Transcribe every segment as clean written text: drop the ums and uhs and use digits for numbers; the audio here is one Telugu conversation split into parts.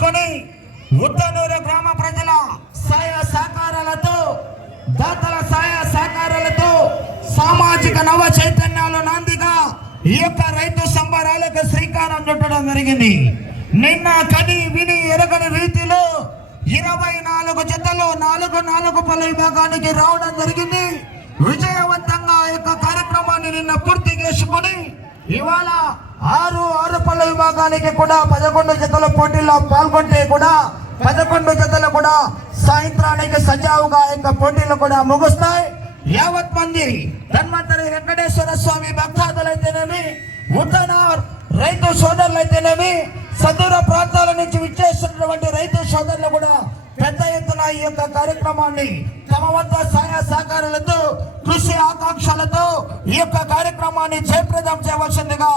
చేసుకొని ఉత్తనూరు గ్రామ ప్రజల సహాయ సహకారాలతో దాతల సహాయ సహకారాలతో సామాజిక నవ చైతన్యాలు నాందిగా ఈ యొక్క రైతు సంబరాలకు శ్రీకారం చుట్టడం జరిగింది. నిన్న కని విని ఎరగని రీతిలో 24 జతలు 4 పల్లె విభాగానికి రావడం జరిగింది. విజయవంతంగా ఈ యొక్క కార్యక్రమాన్ని నిన్న పూర్తి చేసుకుని ఇవాళ 6 పల్లె విభాగానికి కూడా 11 జతల పోటీలో పాల్గొంటే కూడా 11 జతలు కూడా సాయంత్రానికి సజావుగా యొక్క పోటీలు కూడా ముగుస్తాయి. యావత్ మంది ధన్వంతరి వెంకటేశ్వర స్వామి భక్తాదులైతేనేమి ఉత్తన రైతు సోదరులైతేనేమి సదూర ప్రాంతాల నుంచి విచ్చేస్తున్నటువంటి రైతు సోదరులు కూడా పెద్ద ఎత్తున ఈ యొక్క కార్యక్రమాన్ని తమ వద్ద సహాయ సహకారాలతో కృషి ఆకాంక్షలతో ఈ యొక్క కార్యక్రమాన్ని జయప్రదం చేయవలసిందిగా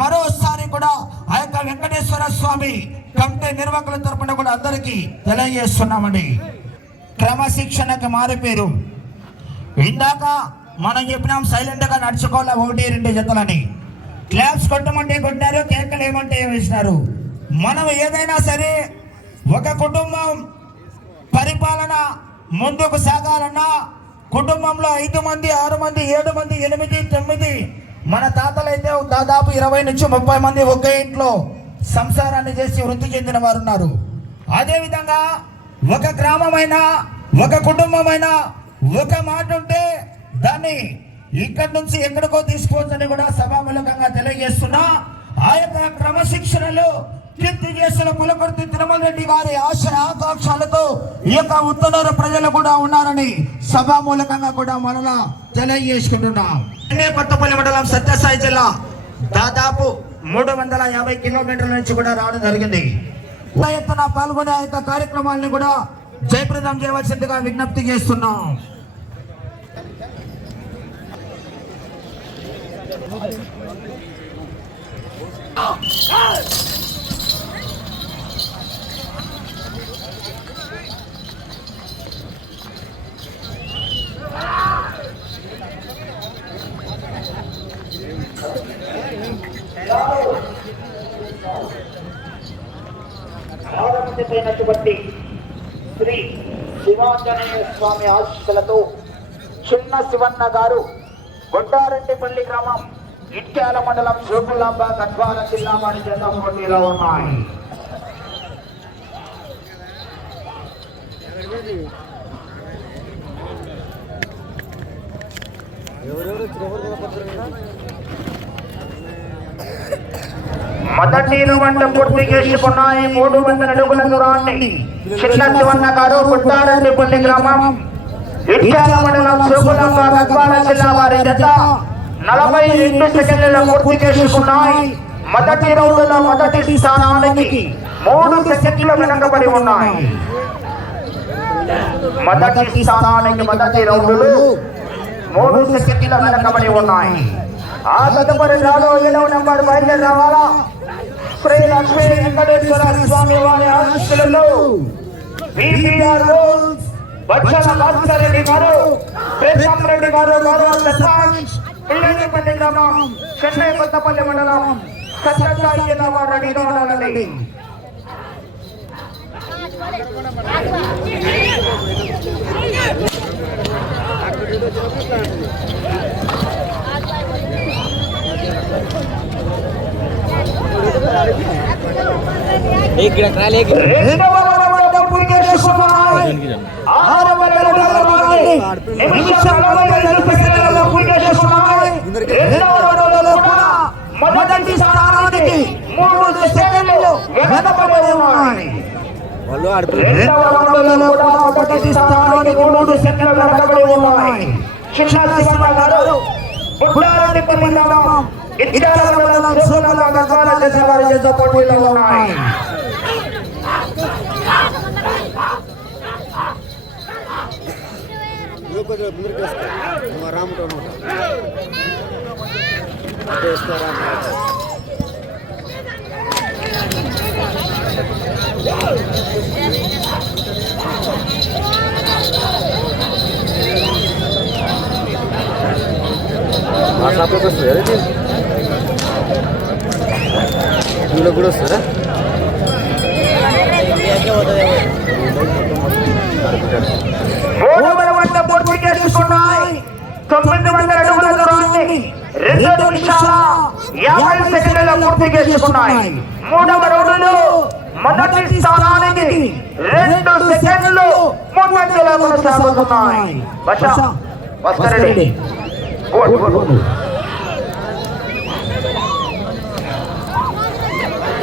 మరోసారి కూడా ఆ యొక్క వెంకటేశ్వర స్వామి కమిటీ నిర్వాహకుల తరపున కూడా అందరికీ తెలియజేస్తున్నామండి. క్రమశిక్షణకు మారిపోయారు. ఇందాక మనం చెప్పినాం సైలెంట్ గా నడుచుకోవాలి 1-2 జతలని. క్లాప్స్ కొట్టమంటే కొట్టారు, కేకలు ఏమంటే వేసినారు. మనం ఏదైనా సరే ఒక కుటుంబం పరిపాలన ముందుకు సాగాలన్నా కుటుంబంలో 5 మంది 6 మంది 7 మంది 8 9 మన తాతలైతే దాదాపు 20 నుంచి 30 మంది ఒకే ఇంట్లో సంసారాన్ని చేసి వృద్ధి చెందిన వారు ఉన్నారు. అదేవిధంగా ఒక గ్రామమైనా ఒక కుటుంబమైనా ఒక మాట ఉంటే దాన్ని ఇక్కడి నుంచి ఎక్కడికో తీసుకోవచ్చని కూడా సభామూలకంగా తెలియజేస్తున్నా. ఆ యొక్క క్రమశిక్షణలో కీర్తి చేసిన కులకర్తి తిరుమల రెడ్డి గారి ఆశ ఆకాంక్షలతో ఈ యొక్క ఉత్తనూరు ప్రజలు కూడా ఉన్నారని సభామూలకంగా కూడా మనలా తెలియజేసుకుంటున్నాం. కొత్తపల్లి మండలం సత్యసాయి జిల్లా దాదాపు 350 కిలోమీటర్ల నుంచి కూడా రావడం జరిగింది. ఎత్తున పాల్గొనే ఆ యొక్క కార్యక్రమాలను కూడా జయప్రదం చేయవలసిందిగా విజ్ఞప్తి చేస్తున్నాం. శ్రీ శివాంజనేయ స్వామి ఆశీస్సులతో చిన్న శివన్న గారు గొడ్డారెడ్డిపల్లి గ్రామం ఇట్యాల మండలం జోగులాంబ గద్వాల జిల్లా వారి చేత పోటీలో ఉన్నాయి. మొదటి వంట పూర్తి చేసుకున్నాయి. 300 అడుగుల దూరాన్ని చిన్న శివన్న గారు గుట్టారెడ్డిపల్లి గ్రామం ఇట్యాల మండలం జోగులాంబ గద్వాల జిల్లా వారి జత 42 సెకండ్లలో పూర్తి చేసుకున్నాయి. మొదటి రౌండ్లో మొదటి స్థానానికి 3 సెకండ్లు వెనకబడి ఉన్నాయి. మొదటి స్థానానికి మొదటి రౌండ్లు 3 సెకండ్లు వెనకబడి ఉన్నాయి. ఆ తదుపరి రాలో 7వ నెంబర్ బయలుదేరి రావాలా. శ్రీ లక్ష్మీ వెంకటేశ్వర స్వామి వారి ఆశీస్సులలో బచ్చల భాస్కర్రెడ్డి గారు, ప్రేమరెడ్డి గారు, పిల్లపల్లి గ్రామం చెన్నై కొత్తపల్లి మండలం సత్యసాయి జిల్లా వారు రెడీగా ఉండాలండి. మొదటి స్థానానికి 3 సెకండ్లు వెనకబడి ఉన్నాయి. మొదటి స్థానానికి 3 సెకండ్లు వెనకబడి ఉన్నాయి. చిన్న శివన్న గారు గుడ్డారెడ్డిపల్లి గ్రామం ఇట్యాల మండలం జోగులాంబ గద్వాల జిల్లా వారి చేత పోటీలో ఉన్నాయి. కూడా వస్తారా? సెకండ్ల పూర్తి చేసుకున్నాయి. మూడవ రౌండ్లో మొదటి స్థానానికి 2 సెకండ్లు ముందంజలో కొనసాగుతున్నాయి. భాస్కర్ రెడ్డి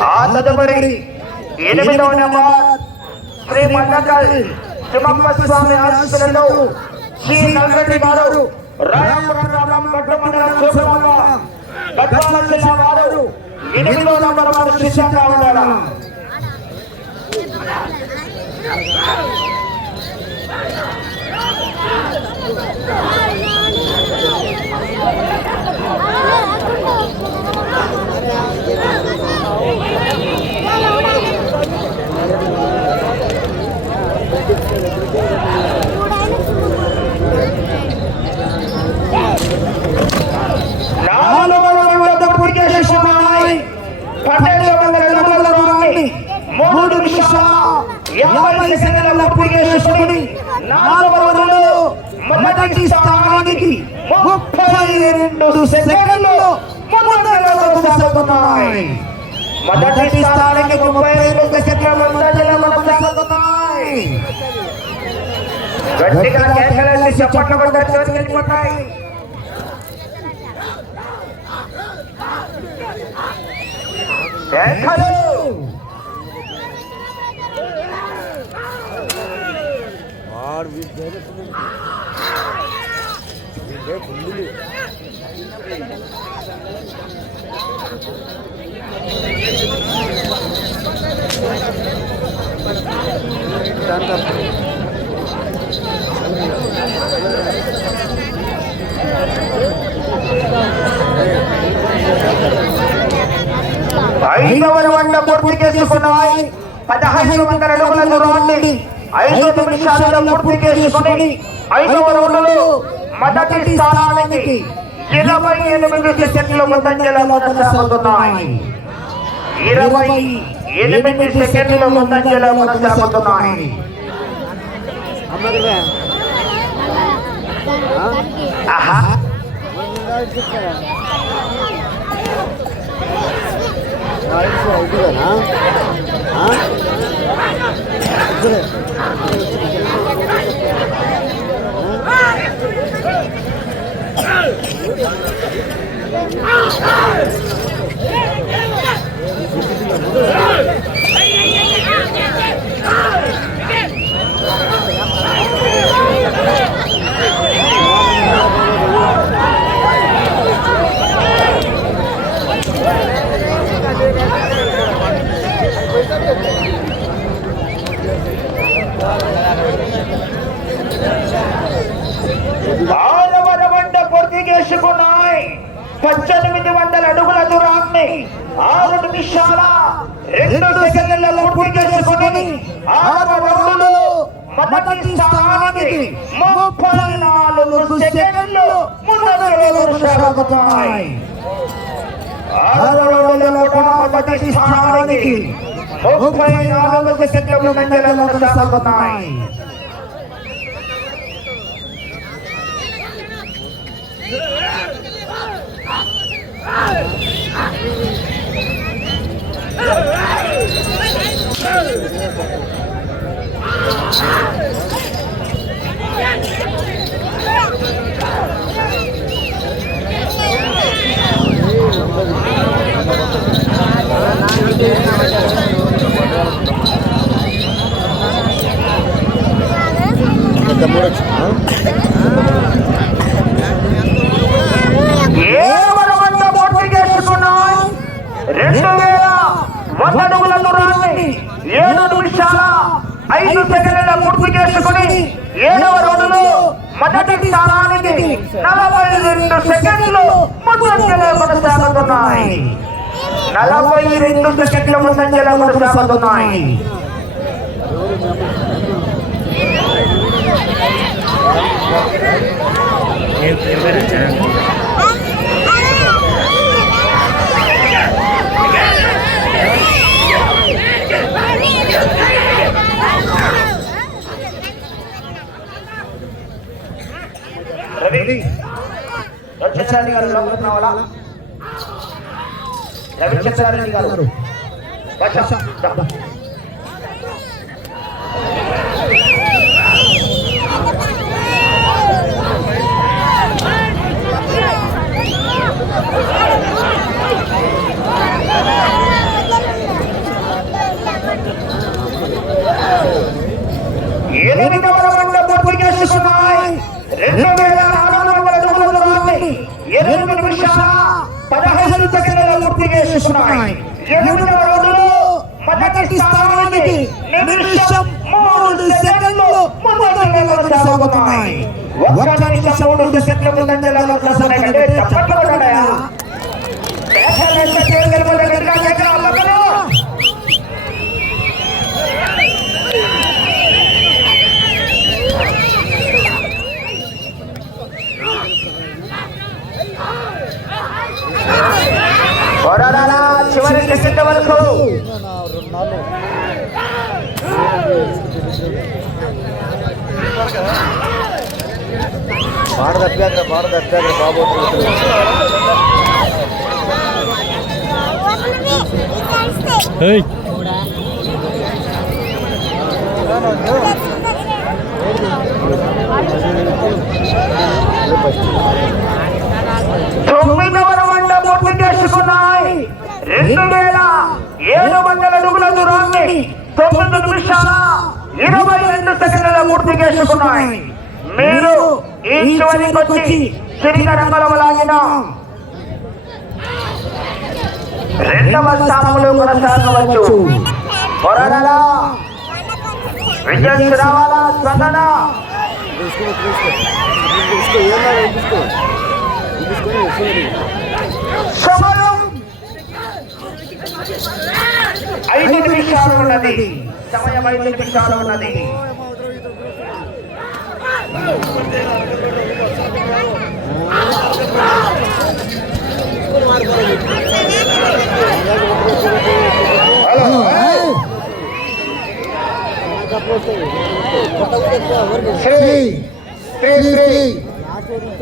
ఆ తదుపరి 8వ నెంబర్ శ్రీ మండకల్ తిమ్మప్ప స్వామి ఆశీస్సులతో శ్రీ నల్రెడ్డి గారు రాయపురం గ్రామం గడ్డ మండలం సోమవాడ గద్వాల జిల్లా వారు 8వ నెంబర్ వారు సిద్ధంగా ఉండాలి. మొదటి స్థానానికి 32 సెకండ్లు ముందంజలో కొనసాగుతున్నాయి. మొదటి స్థానానికి 32 సెకండ్లు ముందంజలో కొనసాగుతున్నాయి. గట్టిగా కేకలేసి చప్పట్లు కొట్టారు, చేతులు కొట్టాయి. ఐదవ రౌండ్ పూర్తి చేసుకున్నాయి. 1500 అడుగుల దూరాన్ని 5 నిమిషాలలో పూర్తి చేసుకుని 5వ రౌండ్లో మొదటి స్థానానికి 28 సెకండ్లు ముందంజలో కొనసాగుతున్నాయి. 28 సెకండ్లు ముందంజలో కొనసాగుతున్నాయి. ఆహా పూర్తి చేసుకున్నాయి. 1800 అడుగుల దూరాన్ని 6 నిమిషాల 2 సెకండ్లలో పూర్తి చేసుకుని 6వ రౌండ్లో మొదటి స్థానానికి 34 సెకండ్లు ముందంజలో కొనసాగుతున్నాయి. 6వ రౌండ్లో కూడా మొదటి స్థానానికి 34 సెకండ్లు ముందంజలో కొనసాగుతున్నాయి. పూర్తి చేసుకున్నాయి. 2100 అడుగుల దూరాన్ని 7 నిమిషాల 5 సెకండ్ల పూర్తి చేసుకుని 7వ రౌండ్లో మొదటి స్థానానికి 42 సెకండ్లు ముందంజలో కొనసాగుతున్నాయి. 42 సెకండ్ల ముందంజలో కొనసాగుతున్నాయి. రవి వచ్చేసారి గారు లోపల రవిచంద్రారెడ్డి గారు వచ్చా. 8వ రౌండ్ పూర్తి చేసుకున్నాయి. 2400 అడుగులు 8 నిమిషాల 15 సెకండ్లలో పూర్తి చేసుకున్నాయి. 8వ రౌండ్లో మొదటి స్థానానికి నిమిషం 3 సెకండ్లు ముందంజలో కొనసాగుతున్నాయి. 1 నిమిషం 3 సెకండ్ల ముందంజలో కొనసాగుతున్నాయి. చప్పట్లు కొట్టాయా? కేకలంటే కేకలు గట్టిగా కేకలు అల్లకలు. పోరాడాలా చివరి సెకండ్ వరకు. బాడ తప్పాక బాబు తొమ్మిదవ రౌండ్ పూర్తి చేసుకున్నాయి. 2700 అడుగుల దూరాన్ని 9 నిమిషాల 22 సెకండ్ల పూర్తి చేసుకున్నాయి. మీరు ఈ చివరికి వచ్చి తిరిగి రంగంలో లాగిన 2వ స్థానంలో కొనసాగవచ్చు. పోరాడాలా, విజయం రావాలా, స్పందన. సమయం 5 నిమిషాలు ఉన్నది. సమయం 5 నిమిషాలు ఉన్నది. శ్రీ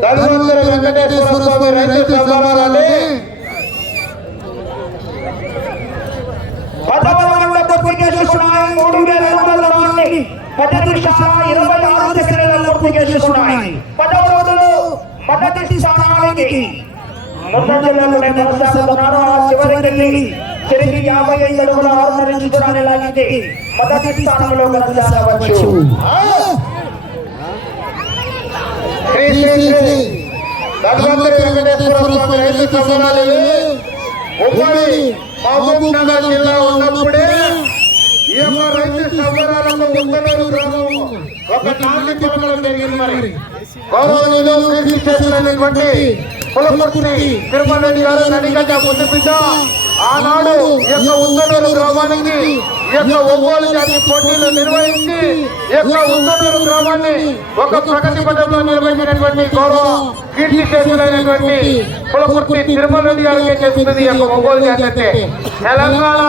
ధన్వంతరి వెంకటేశ్వర స్వామి రైతు సంబరాలని 10వ రౌండ్ పూర్తి చేసుకున్నాయి. 10 నిమిషాల 26 సెకండ్లలో పూర్తి చేసుకున్నాయి. 10వ రౌండ్లో మొదటి స్థానానికి ముందంజలో కొనసాగుతున్నారు. చివరికి తిరిగి 55 అడుగుల 6 నిమిషాలు లాగితే మొదటి స్థానంలో కొనసాగవచ్చు. శ్రీ ధన్వంతరి వెంకటేశ్వర స్వామి రైతు సంబరాలని ఉమ్మడి మహబూబ్ నగర్ జిల్లా ఉన్నప్పుడే ఈ యొక్క రైతు సంబరాలకు ముందనూరు గ్రామం ఒక నాలుగు చెప్పడం జరిగింది. మరి గౌరవనీయులు కీర్తి చేసినటువంటి పులపర్తి తిరుమల రెడ్డి గారు నడిగడ్డ ముద్దుబిడ్డ ఆనాడు ఈ యొక్క ఉందనూరు గ్రామానికి ఈ యొక్క ఒంగోలు జాతి పోటీలు నిర్వహించి ఈ యొక్క ఉందనూరు గ్రామాన్ని ఒక ప్రగతి పథంలో నిర్వహించినటువంటి గౌరవ కీర్తి చేసినటువంటి పులపర్తి తిరుమల రెడ్డి గారికి చేస్తున్నది ఈ యొక్క ఒంగోలు జాతి అంటే. తెలంగాణ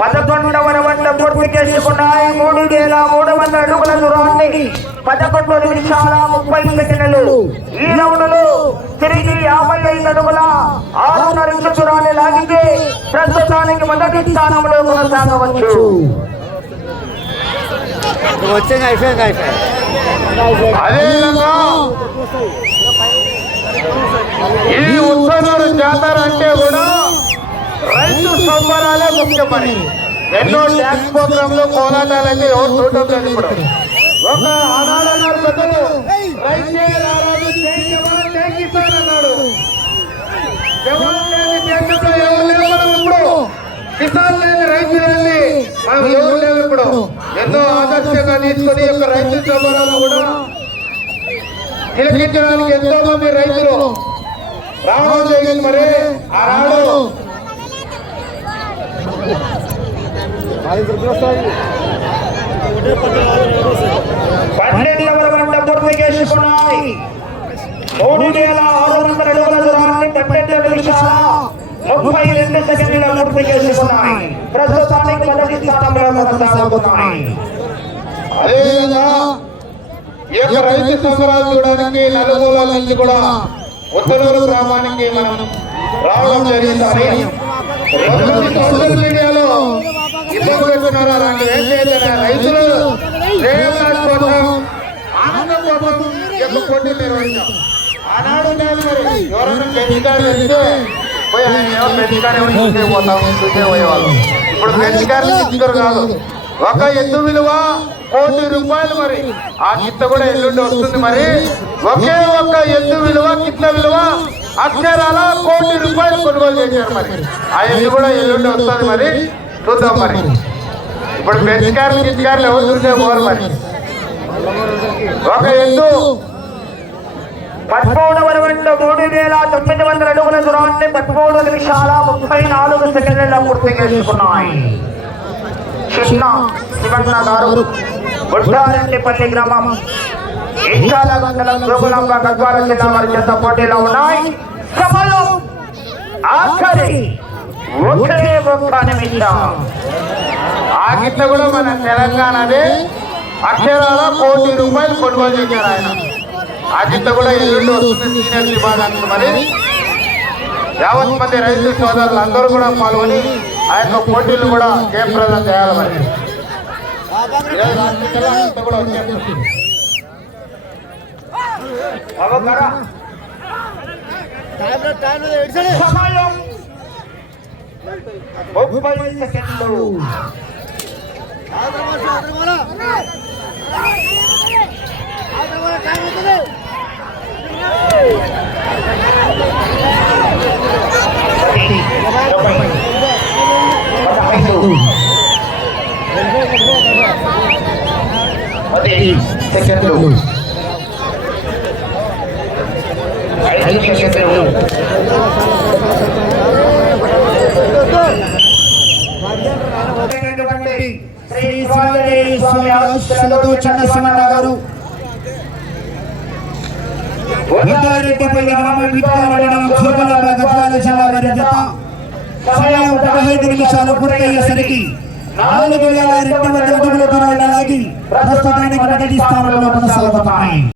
11వ రౌండ్ పూర్తి చేసుకున్నాయి. 3300 అడుగుల దూరాన్ని 11 నిమిషాల 30 సెకండ్లు. ఈ రౌండ్లో తిరిగి 55 అడుగుల 6 నిమిషాల దూరాన్ని లాగితే ప్రస్తుతానికి మొదటి స్థానంలో కొనసాగవచ్చు. అదేవిధంగా ఈ ఉత్తనూరు జాతర అంటే కూడా రైతు సంబరాలే ముఖ్యమని ఎన్నో ట్యాక్స్ ప్రోగ్రామ్ లో పోరాటాలైతే ఎవరు చూడటం లేదు. ఇప్పుడు ఒక ఆనాడు పెద్దలు రైతే రారాజు జై జవాన్ జై కిసాన్ అన్నాడు. జవాన్ లేని దేశంలో ఎవరు లేవు మనం ఇప్పుడు. కిసాన్ లేని రైతులని మనం ఎవరు లేవు ఇప్పుడు. ఎన్నో ఆదర్శంగా తీసుకుని యొక్క రైతు సంబరాలు కూడా తిలకించడానికి ఎంతో మంది రైతులు రావడం జరిగింది. మరి ఆనాడు 12వ రౌండ్ పూర్తి చేసుకున్నాయి. 3600 అడుగుల దూరాన్ని 12 నిమిషాల 32 సెకండ్లలో పూర్తి చేసుకున్నాయి. ప్రస్తుతానికి మొదటి స్థానంలో కొనసాగుతున్నాయి. అదేవిధంగా ఈ యొక్క రైతు సంబరాలు చూడడానికి నలుమూలల నుంచి కూడా ఉత్తనూరు గ్రామానికి మనం రావడం జరిగిందని సోషల్ మీడియాలో ఇబ్బంది పెడుతున్నారు. అలాంటి రైతులు శ్రేయోభిలాష్ కోసం, ఆనందం కోసం ఎక్కువ పోటీ నిర్వహించాం. ఆనాడు లేదు మరి ఎవరైనా పెంచుకారు వెళ్తే పోయి ఆయన ఎవరు పెంచుకారు చూసే పోతాం, చూసే పోయేవాళ్ళు. ఇప్పుడు పెంచుకారులు ఇద్దరు కాదు, ఒక ఎత్తు విలువ ₹1,00,00,000 మరి. ఆ గిత్త కూడా ఎల్లుండి వస్తుంది మరి. ఒకే ఒక్క ఎత్తు విలువ గిత్త విలువ అక్షరాల ₹1,00,00,000 కొనుగోలు చేశారు మరి. ఆ ఎత్తు కూడా ఎల్లుండి వస్తుంది మరి, చూద్దాం మరి. ఇప్పుడు పెంచుకారులు గిత్తుకారులు ఎవరు చూసే పోరు మరి. ఒక ఎత్తు 13వ రౌండ్లో 3,900 అడుగుల దూరాన్ని 13 నిమిషాల 34 సెకండ్లలో పూర్తి చేసుకున్నాయి. చిన్న శివన్న గారు, బుడ్డారెడ్డిపల్లి గ్రామం, ఇంచాల మండలం, జోగులాంబ, గద్వాల జిల్లా వారి చెత్త పోటీలో ఉన్నాయి. సమయం ఆఖరి ఒకే ఒక్క నిమిషం. ఆ గిట్ల కూడా మన తెలంగాణదే అక్షరాల ₹1,00,00,000 కొనుగోలు చేశారు ఆయన. ఆ గిట్ల కూడా ఎల్లుండి వస్తుంది సీనియర్ విభాగానికి మరి. యావత్ మంది రైతు సోదరులు అందరూ కూడా పాల్గొని ఆ యొక్క పోటీలు కూడా జయప్రదం చేయాలి మరి. కూడా వచ్చేస్తుంది. సమయం 30 సెకండ్లు. సెకండ్లు 5 సెకండ్లు. శ్రీ స్వామి ఆశీస్సులతో చిన్న శివన్న గారు, బుడ్డారెడ్డిపల్లి గ్రామం, విట్టాల మండలం, జోగులాంబ, గద్వాల జిల్లా వారి జత. సమయం 15 నిమిషాలు పూర్తయ్యేసరికి 4,200 అడుగుల దూరాన్ని లాగి ప్రస్తుతానికి మొదటి స్థానంలో కొనసాగుతున్నాయి.